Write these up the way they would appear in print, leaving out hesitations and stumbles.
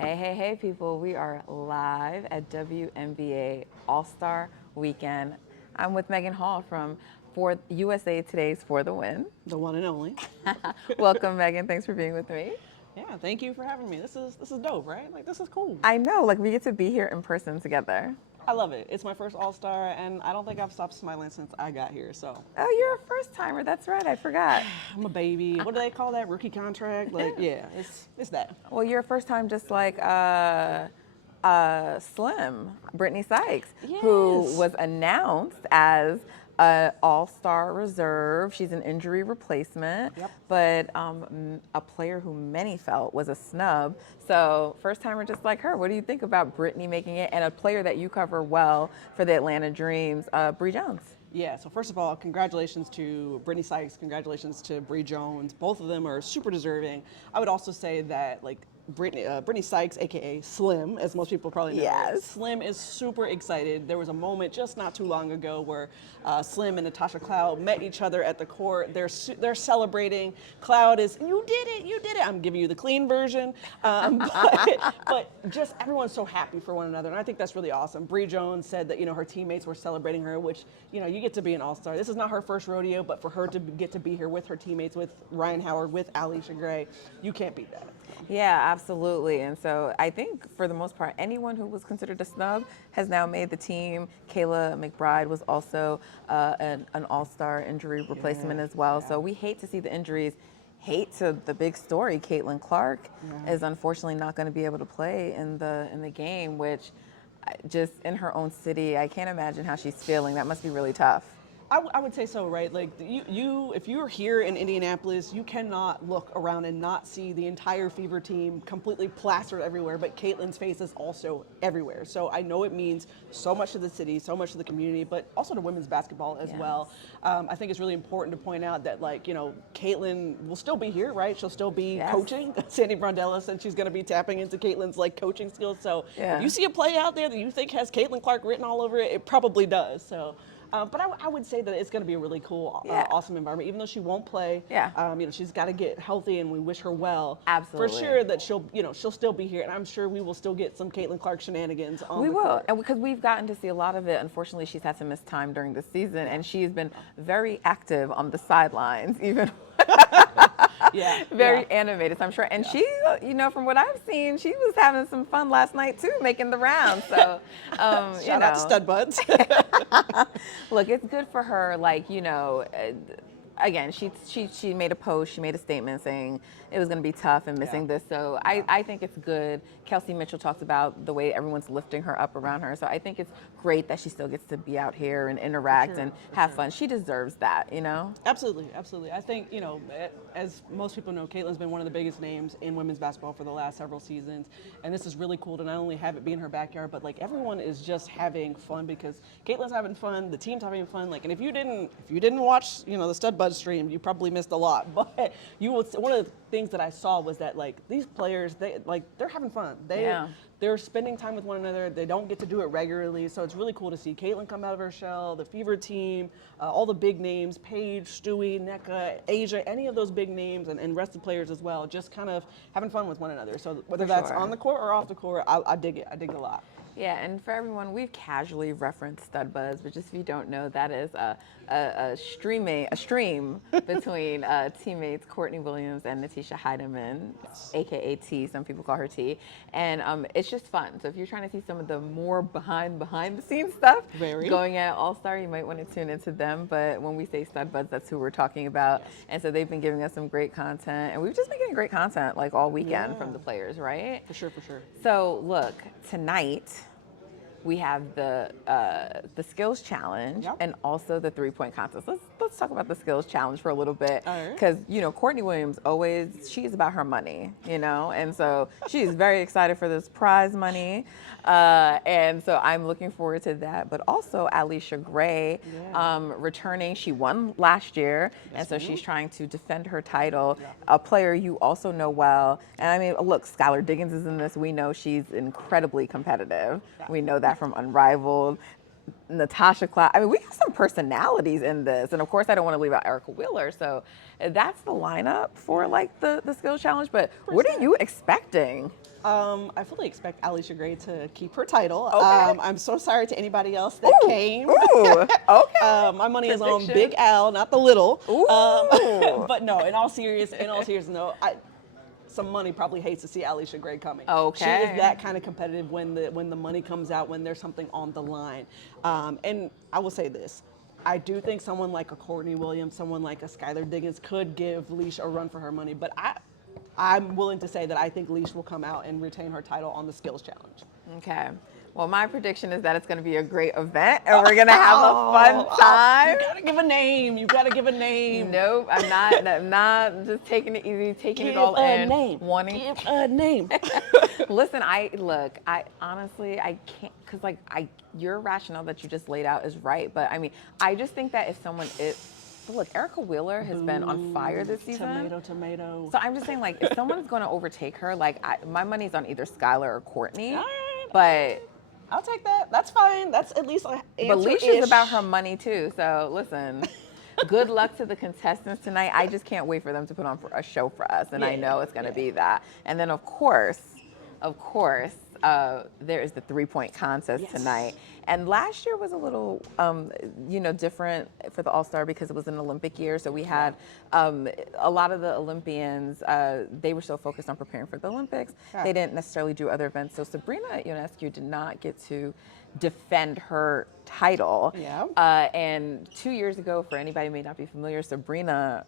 Hey, hey, hey, people. We are live at WNBA All-Star Weekend. I'm with Meghan Hall from for USA Today's For the Win. The one and only. Welcome, Meghan. Thanks for being with me. Yeah, thank you for having me. This is dope, right? Like, this is cool. I know, like, we get to be here in person together. I love it. It's my first All-Star, and I don't think I've stopped smiling since I got here. So Oh, you're a first-timer. That's right. I forgot. I'm a baby. What do they call that? Rookie contract? Like, yeah, it's that. Well, you're a first-time just like Slim, Brittany Sykes, who Yes. was announced as an all-star reserve. She's an injury replacement, Yep. but a player who many felt was a snub. So first-timer just like her. What do you think about Brittany making it, and a player that you cover well for the Atlanta Dreams, Bree Jones? Yeah, so first of all, congratulations to Brittany Sykes, congratulations to Bree Jones. Both of them are super deserving. I would also say that, like, Brittany Sykes, aka Slim, as most people probably know. Yes. Slim is super excited. There was a moment just not too long ago where Slim and Natasha Cloud met each other at the court. They're celebrating. Cloud is, you did it. I'm giving you the clean version, but just everyone's so happy for one another, and I think that's really awesome. Bree Jones said that her teammates were celebrating her, which you get to be an all-star. This is not her first rodeo, but for her to get to be here with her teammates, with Ryan Howard, with Alicia Gray, you can't beat that. Yeah, absolutely. And so I think for the most part, anyone who was considered a snub has now made the team. Kayla McBride was also an all-star injury replacement as well. Yeah. So we hate to see the injuries. Hate to the big story. Caitlin Clark is unfortunately not going to be able to play in the game, which just in her own city, I can't imagine how she's feeling. That must be really tough. I would say so, right? Like, if you're here in Indianapolis, you cannot look around and not see the entire Fever team completely plastered everywhere, but Caitlin's face is also everywhere. So I know it means so much to the city, so much to the community, but also to women's basketball as well. I think it's really important to point out that, like, Caitlin will still be here, right? She'll still be coaching Sandy Brondellis, and she's going to be tapping into Caitlin's, like, coaching skills. So if you see a play out there that you think has Caitlin Clark written all over it, it probably does. So. But I would say that it's going to be a really cool, awesome environment. Even though she won't play, she's got to get healthy, and we wish her well. Absolutely. For sure that she'll still be here, and I'm sure we will still get some Caitlin Clark shenanigans on the court. And because we've gotten to see a lot of it. Unfortunately, she's had to miss time during the season, and she's been very active on the sidelines, even. Very animated, so I'm sure. And she, from what I've seen, she was having some fun last night too, making the rounds. So, Shout out to Stud Buds. Look, it's good for her. Like, again, she made a post, she made a statement saying it was going to be tough and missing this. So I think it's good. Kelsey Mitchell talked about the way everyone's lifting her up around her. So I think it's great that she still gets to be out here and interact and have fun. She deserves that, Absolutely, absolutely. I think, as most people know, Caitlin's been one of the biggest names in women's basketball for the last several seasons. And this is really cool to not only have it be in her backyard, but, like, everyone is just having fun because Caitlin's having fun, the team's having fun. Like, and if you didn't watch, the Stud Bud stream, you probably missed a lot. But one of the things that I saw was that, like, these players, they're having fun. They're spending time with one another. They don't get to do it regularly, so it's really cool to see Caitlin come out of her shell, the Fever team, all the big names, Paige, Stewie, Nneka, Asia, any of those big names, and rest of the players as well, just kind of having fun with one another. So whether that's on the court or off the court, I dig it. I dig it a lot. Yeah, and for everyone, we've casually referenced Stud Buzz, but just if you don't know, that is a stream between teammates Courtney Williams and Natisha Heidemann, aka T. Some people call her T, and it's just fun. So if you're trying to see some of the more behind the scenes stuff going at All-Star, you might want to tune into them. But when we say Stud Buzz, that's who we're talking about. And so they've been giving us some great content, and we've just been getting great content like all weekend from the players, right? For sure, for sure. So look, tonight we have the skills challenge and also the 3-point contest. Let's talk about the skills challenge for a little bit, because Courtney Williams she's about her money, and so she's very excited for this prize money, and so I'm looking forward to that. But also Alicia Gray returning. She won last year, and so she's trying to defend her title. A player you also know well, and I mean, look, Skylar Diggins is in this. We know she's incredibly competitive. We know that from Unrivaled. Natasha Cloud. I mean, we have some personalities in this. And of course, I don't want to leave out Erica Wheeler. So that's the lineup for, like, the skills challenge. But what are you expecting? I fully expect Alicia Gray to keep her title. Okay. I'm so sorry to anybody else that came. Ooh, okay. My money is on Big Al, not the little. Ooh. But no, in all seriousness, no. Some money probably hates to see Alicia Gray coming. Okay. She is that kind of competitive when the money comes out, when there's something on the line. And I will say this. I do think someone like a Courtney Williams, someone like a Skylar Diggins could give Leash a run for her money. But I'm willing to say that I think Leash will come out and retain her title on the skills challenge. Okay. Well, my prediction is that it's going to be a great event, and we're going to have a fun time. You gotta give a name. You gotta give a name. Nope, I'm not just taking it easy, taking it all in. Give a name. Listen, I honestly, I can't, because like your rationale that you just laid out is right, but I mean, I just think that if someone is, so look, Erica Wheeler has been on fire this season. Tomato. So I'm just saying, like, if someone's going to overtake her, like, my money's on either Skylar or Courtney. All right. But I'll take that. That's fine. That's at least an answer. But Leisha's about her money too. So listen, good luck to the contestants tonight. I just can't wait for them to put on a show for us, and I know it's going to be that. And then of course, there is the 3-point contest tonight. And last year was a little, different for the All-Star because it was an Olympic year. So we had a lot of the Olympians, they were so focused on preparing for the Olympics, they didn't necessarily do other events. So Sabrina Ionescu did not get to defend her title. And 2 years ago, for anybody who may not be familiar, Sabrina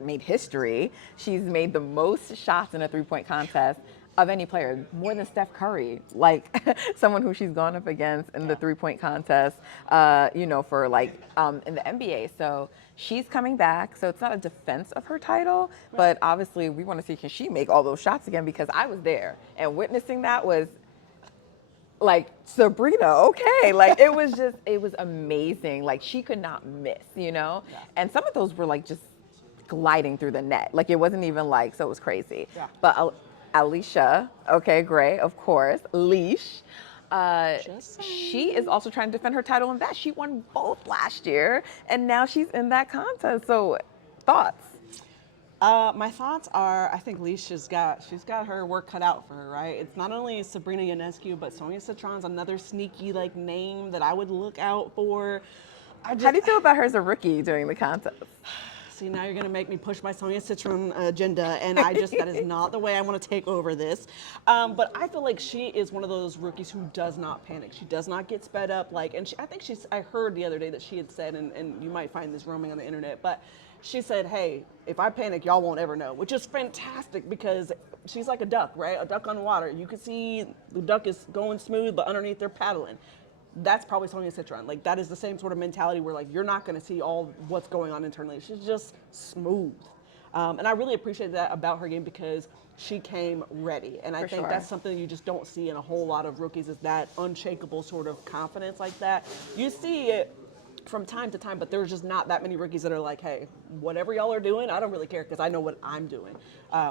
made history. She's made the most shots in a 3-point contest of any player, more than Steph Curry, like someone who she's gone up against in the 3-point contest, for like in the NBA. So she's coming back. So it's not a defense of her title, but obviously we want to see, can she make all those shots again? Because I was there and witnessing that was like, Sabrina, okay. Like it was amazing. Like she could not miss, and some of those were like just gliding through the net. Like it wasn't even like, so it was crazy. But Alicia, okay, Gray, of course, Leash. She is also trying to defend her title in that. She won both last year, and now she's in that contest. So, thoughts? My thoughts are, I think Leash she's got her work cut out for her, right? It's not only Sabrina Ionescu, but Sonia Citron's another sneaky name that I would look out for. How do you feel about her as a rookie during the contest? See, now you're going to make me push my Sonia Citron agenda, and that is not the way I want to take over this. But I feel like she is one of those rookies who does not panic. She does not get sped up. I heard the other day that she had said, and you might find this roaming on the internet, but she said, hey, if I panic, y'all won't ever know, which is fantastic because she's like a duck, right? A duck on water. You can see the duck is going smooth, but underneath they're paddling. That's probably Sonia Citron. Like that is the same sort of mentality where like you're not going to see all what's going on internally. She's just smooth, and I really appreciate that about her game because she came ready. And I think that's something you just don't see in a whole lot of rookies is that unshakable sort of confidence like that. You see it from time to time, but there's just not that many rookies that are like, hey, whatever y'all are doing, I don't really care because I know what I'm doing.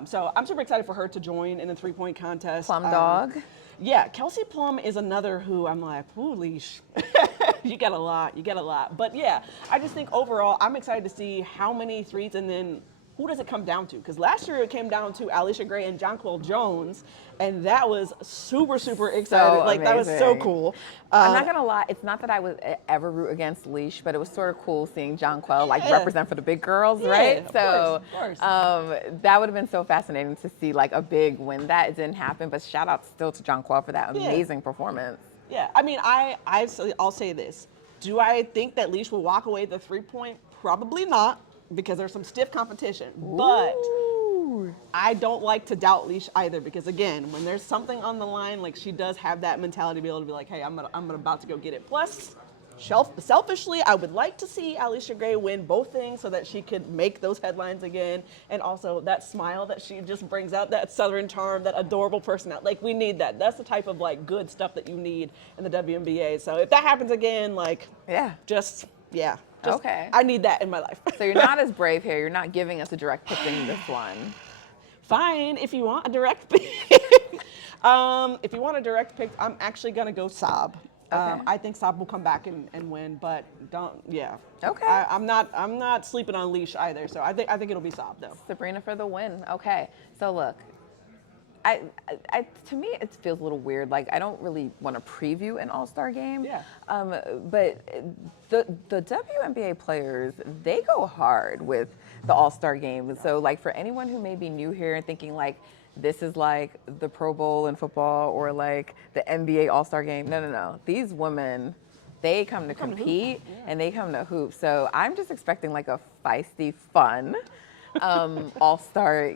So I'm super excited for her to join in the 3-point contest. Plum Dog. Yeah, Kelsey Plum is another who I'm like, ooh, Leash. You got a lot. But yeah, I just think overall, I'm excited to see how many threes and then who does it come down to? Because last year it came down to Alicia Gray and Jonquel Jones, and that was super, super exciting. So that was so cool. I'm not gonna lie, it's not that I would ever root against Leash, but it was sort of cool seeing Jonquel represent for the big girls, right? Of course. That would have been so fascinating to see like a big win. That didn't happen, but shout out still to Jonquel for that amazing performance. Yeah, I mean, I'll say this. Do I think that Leash will walk away the 3-point? Probably not. Because there's some stiff competition. But I don't like to doubt Leash either because again, when there's something on the line, like she does have that mentality to be able to be like, hey, I'm about to go get it. Plus, selfishly, I would like to see Alicia Gray win both things so that she could make those headlines again. And also that smile that she just brings out, that Southern charm, that adorable personality. Like we need that. That's the type of good stuff that you need in the WNBA. So if that happens again, okay. I need that in my life. So you're not as brave here. You're not giving us a direct pick in this one. Fine, if you want a direct pick. If you want a direct pick, I'm actually going to go Sob. Okay. I think Sob will come back and win, but Okay. I'm not sleeping on Leash either, so I think it'll be Sob though. Sabrina for the win. Okay. So look, To me, it feels a little weird. Like, I don't really want to preview an All-Star game. Yeah. But the WNBA players, they go hard with the All-Star game. So, like, for anyone who may be new here and thinking, like, this is like the Pro Bowl in football or like the NBA All-Star game. No. These women, they come to compete and they come to hoop. So I'm just expecting like a feisty, fun All-Star,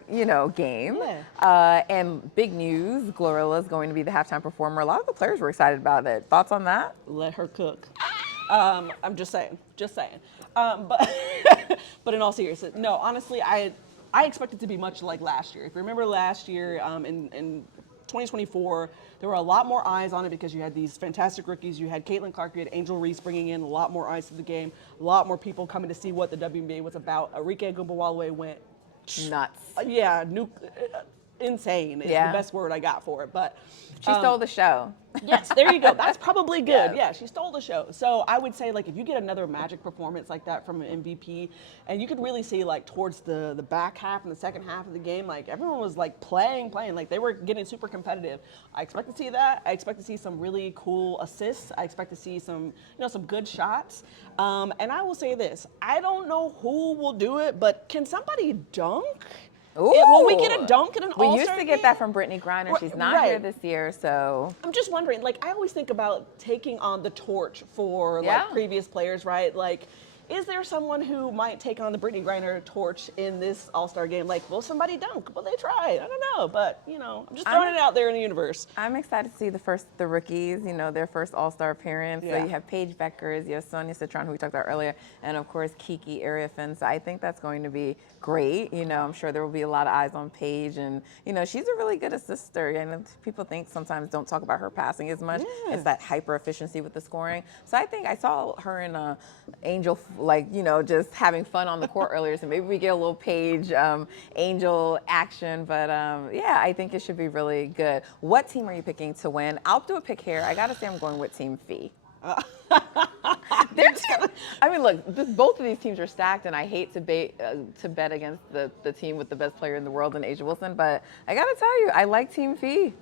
game. Yeah. And big news, Glorilla's going to be the halftime performer. A lot of the players were excited about it. Thoughts on that? Let her cook. I'm just saying. But but in all seriousness, no, honestly, I expect it to be much like last year. If you remember last year, in 2024, there were a lot more eyes on it because you had these fantastic rookies. You had Caitlin Clark, you had Angel Reese bringing in a lot more eyes to the game, a lot more people coming to see what the WNBA was about. Arike Ogunbowale went nuts. Yeah, insane is the best word I got for it. But she stole the show. Yes, there you go. That's probably good. Yes. Yeah, she stole the show. So I would say, like, if you get another magic performance like that from an MVP, and you could really see, like, towards the back half and the second half of the game, like, everyone was, like, playing. Like, they were getting super competitive. I expect to see that. I expect to see some really cool assists. I expect to see some, some good shots. And I will say this. I don't know who will do it, but can somebody dunk? Will we get a dunk in an All-Star We used to get game? that from Brittany Griner. She's not here this year, so. I'm just wondering, like, I always think about taking on the torch for, like, previous players, right? Like, is there someone who might take on the Brittany Griner torch in this All-Star game? Like, will somebody dunk? Will they try? I don't know, but, I'm just throwing it out there in the universe. I'm excited to see the rookies, their first All-Star appearance. Yeah. So you have Paige Beckers, you have Sonia Citron, who we talked about earlier, and of course Kiki Ariafin. So I think that's going to be great. I'm sure there will be a lot of eyes on Paige, and she's a really good assister. And people think sometimes don't talk about her passing as much. Yeah. It's that hyper efficiency with the scoring. So I think I saw her in Angel, just having fun on the court earlier. So maybe we get a little Paige Angel action. But I think it should be really good. What team are you picking to win? I'll do a pick here. I gotta say I'm going with Team Fee. Look, both of these teams are stacked, and I hate to bet against the team with the best player in the world in A'ja Wilson, but I gotta tell you, I like Team Fee.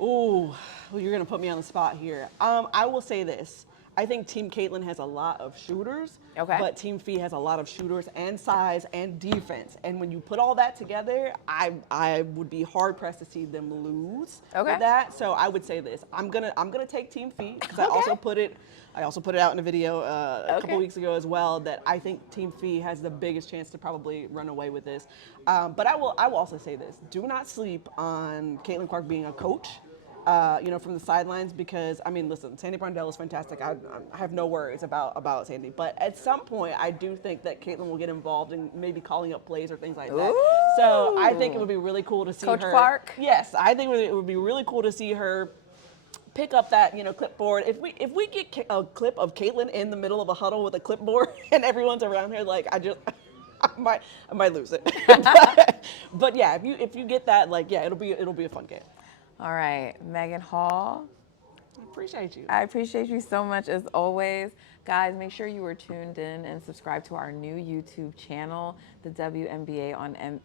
Ooh, well, you're gonna put me on the spot here. I will say this. I think Team Caitlin has a lot of shooters, but Team Fee has a lot of shooters and size and defense. And when you put all that together, I would be hard pressed to see them lose with that. So I would say this: I'm gonna take Team Fee because I also put it out in a video a couple weeks ago as well that I think Team Fee has the biggest chance to probably run away with this. But I will also say this: do not sleep on Caitlin Clark being a coach. From the sidelines, because listen, Sandy Brundell is fantastic. I have no worries about Sandy, but at some point, I do think that Caitlin will get involved in maybe calling up plays or things like that. Ooh. So I think it would be really cool to see Coach her. Clark. Yes, I think it would be really cool to see her pick up that clipboard. If we get a clip of Caitlin in the middle of a huddle with a clipboard and everyone's around her, like I might lose it. but yeah, if you get that, it'll be a fun game. All right, Meghan Hall. I appreciate you. I appreciate you so much as always. Guys, make sure you are tuned in and subscribe to our new YouTube channel, the WNBA on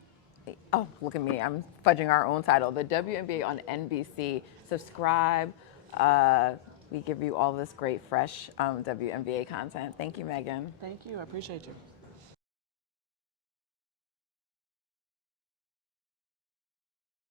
oh, look at me, I'm fudging our own title, the WNBA on NBC. Subscribe. We give you all this great, fresh WNBA content. Thank you, Meghan. Thank you. I appreciate you.